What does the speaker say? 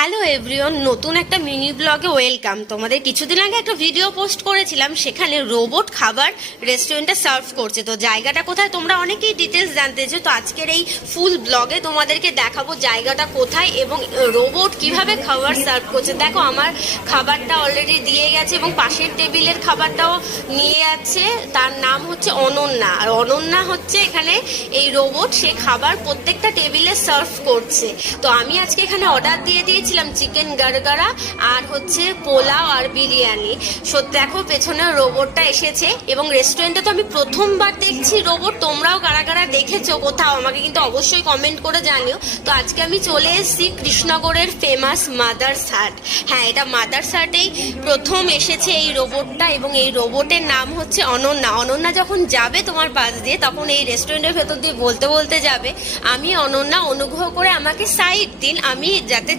Hello everyone, নতুন একটা mini ব্লগে ওয়েলকাম। তোমাদের কিছুদিন আগে একটা ভিডিও পোস্ট করেছিলাম, সেখানে রোবট খাবার রেস্টুরেন্টে সার্ভ করছে। তো জায়গাটা কোথায় তোমরা অনেকেই ডিটেলস জানতে চাও, তো আজকের এই ফুল ব্লগে তোমাদেরকে দেখাবো জায়গাটা কোথায় এবং রোবট কিভাবে খাবার সার্ভ করছে। দেখো, আমার খাবারটা অলরেডি দিয়ে গেছে এবং পাশের টেবিলের খাবারটাও নিয়ে যাচ্ছে। তার নাম হচ্ছে অনন্যা, আর অনন্যা হচ্ছে এখানে এই রোবট, সে খাবার প্রত্যেকটা টেবিলে সার্ভ করছে। তো আমি আজকে এখানে অর্ডার দিয়ে দিয়েছিলাম চিকেন গারগারা আর হচ্ছে পোলাও আর বিরিয়ানি। সত্যি দেখো পেছনে রোবটটা এসেছে এবং রেস্টুরেন্টে তো আমি প্রথমবার দেখছি রোবট। তোমরাও কারা কারা দেখেছো কোথাও আমাকে কিন্তু অবশ্যই কমেন্ট করে জানিও। তো আজকে আমি চলে এসেছি কৃষ্ণনগরের ফেমাস মাদার্স হাট। হ্যাঁ, এটা মাদার্স হাটেই প্রথম এসেছে এই রোবটটা এবং এই রোবটের নাম হচ্ছে অনন্যা। অনন্যা যখন যাবে তোমার পাশ দিয়ে, তখন এই রেস্টুরেন্টের ভেতর দিয়ে বলতে বলতে যাবে, আমি অনন্যা, অনুগ্রহ করে আমাকে সাইড দিন, আমি যাতে